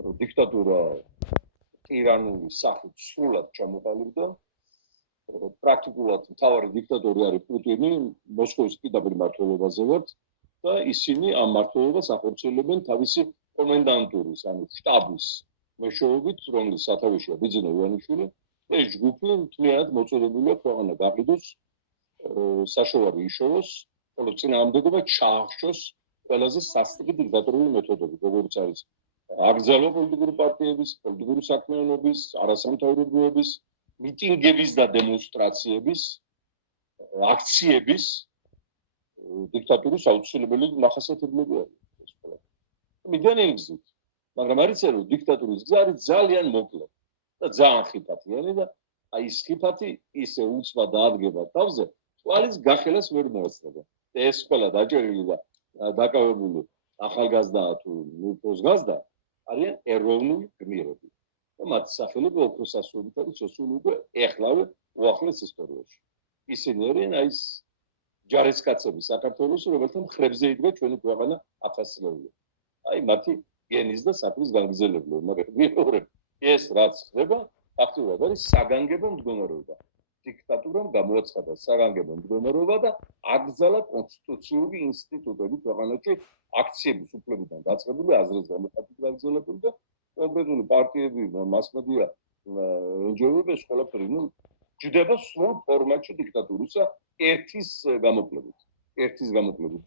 დიქტატურა ტირანული სახით სრულად ჩამოყალიბდა. პრაქტიკულად მთავარი დიქტატორი არის პუტინი, მოსკოვის პირდაპირ მმართველობაზე ვართ და ისინი ამ მმართველობას ახორციელებენ თავისი კომენდანტურის, ანუ შტაბის მეშვეობით, რომლის სათავეშია ბიძინა ივანიშვილი. ეს ჯგუფი მთლიანად მოწოდებულია ქვეყანა გაყიდოს, საშოვარი იშოვოს, ხოლო წინააღმდეგობა ჩაახშოს ყველაზე სასტიკი დიქტატორული მეთოდებით, როგორც არის აკრძალვა პოლიტიკური პარტიების, პოლიტიკური საქმიანობის, არასამთავრობოების, მიტინგების და დემონსტრაციების, აქციების დიქტატურის აუცილებელი მახასიათებლები არის. მიდანელი გზით, მაგრამ არის რომ დიქტატურის გზა არის ძალიან მოკლე და ძალიან ხიფათიანი და აი ეს ხიფათი ისე უცბად დაადგება თავზე, თვალის გახელას ვერ მოესწრება. ეს ყველა დაჭერილი და დაკავებული ახალგაზრდა თუ უპროსგაზრდა არიან ეროვნული გმირები. და მათი სახელები ოქროს ასოებით არის შესული უკვე ეხლავე უახლეს ისტორიაში. ისინი არიან აი ეს ჯარისკაცები საქართველოს, რომელთა მხრებზე იდგა ჩვენი ქვეყანა 1000 წლები. აი მათი გენის და საქმის განგრძელებლები, მაგრამ ვიყურებ ეს რაც ხდება, ფაქტობრივად არის საგანგებო მდგომარეობა. დიქტატურამ გამოაცხადა საგანგებო მდგომარეობა და აკრძალა კონსტიტუციური ინსტიტუტები ქვეყანაში აქციების უფლებიდან დაწყებული აზრის გამოხატვის გაგრძელებული და კონკრეტული პარტიები, მასმედია, NGO-ები ეს ყველაფერი ჯდება სრულ ფორმატში დიქტატურისა ერთის გამოკლებით.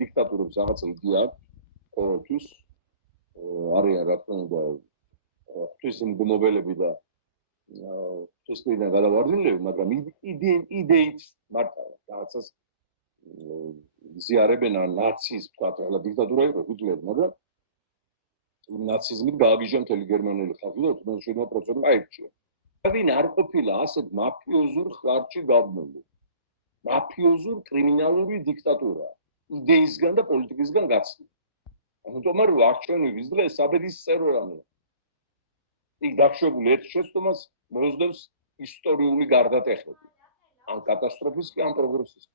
დიქტატურებს რაღაცა იდეა აქვს ყოველთვის არიან რა თქმა უნდა ღვთისმგლობელები და ღვთისმიდან გადავარდნილები, მაგრამ იდეით მარტავა რაღაცას ზიარებენ ან ნაცის თქვა რა დიქტატურა იყო ჰიტლერი, მაგრამ ნაციზმით გააგიჟა მთელი გერმანელი ხალხი და 97% აირჩია. ვინ არ ყოფილა ასეთ მაფიოზურ ხარჯში გაბმული. მაფიოზურ კრიმინალური დიქტატურა იდეისგან და პოლიტიკისგან გაცლილი. ამიტომ არ ვარჩენების დღე საბედისწერო რამეა. იქ დაშვებული ერთ შეცდომას მოსდევს ისტორიული გარდატეხები. ან კატასტროფის კი ან პროგრესის.